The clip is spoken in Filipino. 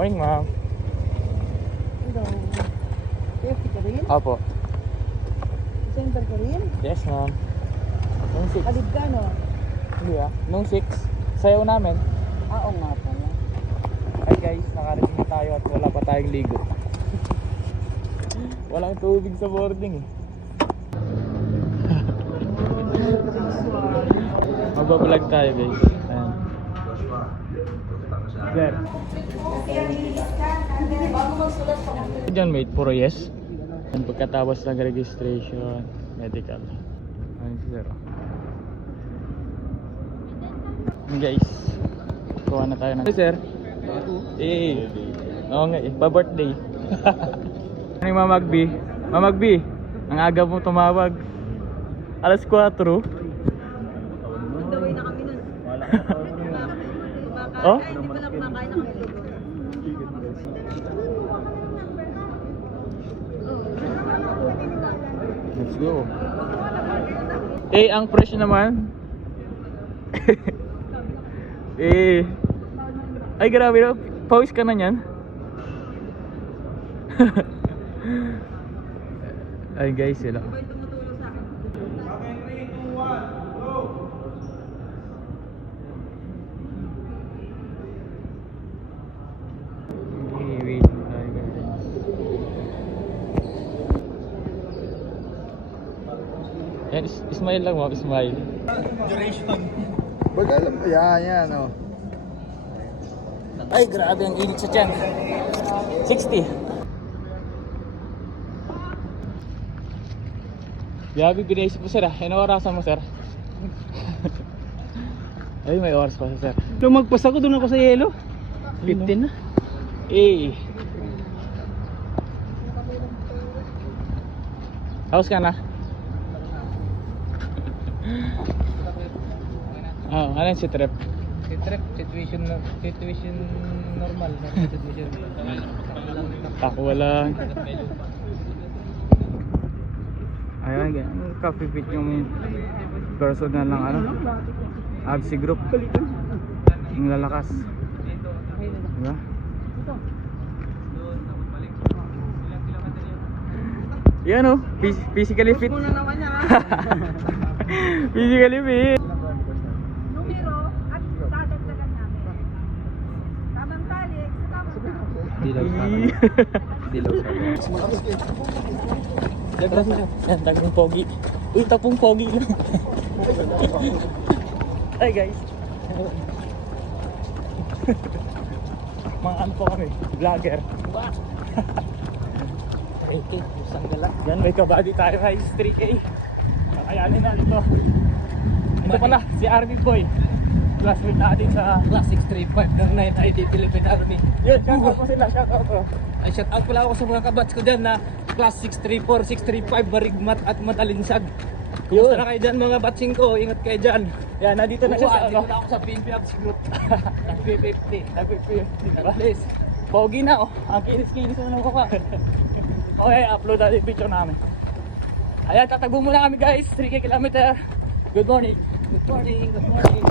Morning, ma'am. Hello. Safety ka rin? Opo. Center ka rin? Yes, ma'am. Nung 6. Kalib ka, no? Hindi ah. Nung 6. Sayaw namin. Ah, oo nga pala. Ay guys, nakarating na tayo at wala pa tayong ligo. Walang tubig sa boarding eh. Magbablog tayo guys. Sir. Diyan mate, puro yes. And pagkatapos ng registration, medical. Ayun si sir. oh. Guys. Kuha na tayo ng... Hey, sir. Eh, oo nga eh, pa-birthday. ano yung Mamag B? Mamag B, ang aga mo tumawag. Alas 4. Daway na kami nun. Oh? Let's go. Eh, ang fresh naman. eh. Ay, grabe na. Pause ka na niyan. Ay guys, sila. May tumutulong sa akin. Okay, wait tayo guys. Yan, is- smile lang mo, smile. Baga alam mo, yan, yan, oh. Ay, grabe ang init sa tiyan. 60. Grabe, binaisip mo sir ah. Ano orasan mo sir? Ay, may oras pa sir. Lumagpas ako, doon ako sa yelo. 15 na. Eh. House ka na? Oh, ano si trip? Trip, situation, situation normal. Situation. Takwa lang. Ayan, ganyan. Kapipit yung personal ng ano? Absi group. Yung lalakas. Diba? Yan o, phys- physically fit. Muna naman niya, ha? physically fit. Numero at dadagdagan namin. Tamang tali, sa tamang tali. Dilaw sa Dilaw sa Yan, tapong pogi. Uy, tapong pogi lang. Ay guys. Mga ano po kami, vlogger. Ito, isang galak. Yan, may kabady tayo guys, 3K. Kakayanin na ito. Ito pala, si Army Boy. Classmate natin sa... Class 635 ng 9 ID Philippine Army. Yun, shout out po sila, shout out po. Ay, shout out pala ako sa mga kabats ko dyan na class 634, 635, barigmat at matalinsag. Kumusta na kayo dyan mga batsing ko? Ingat kayo dyan. Yan, nandito na siya sa ano. Dito na ako sa PNP Abs Group. Nag-50. Nag-50 na ba? Please. Pogi na oh. Ang kinis-kinis na ng mukha. okay, upload natin yung picture namin. Ayan, tatagbo muna kami guys. 3 kilometer. Good morning. Good morning, good morning.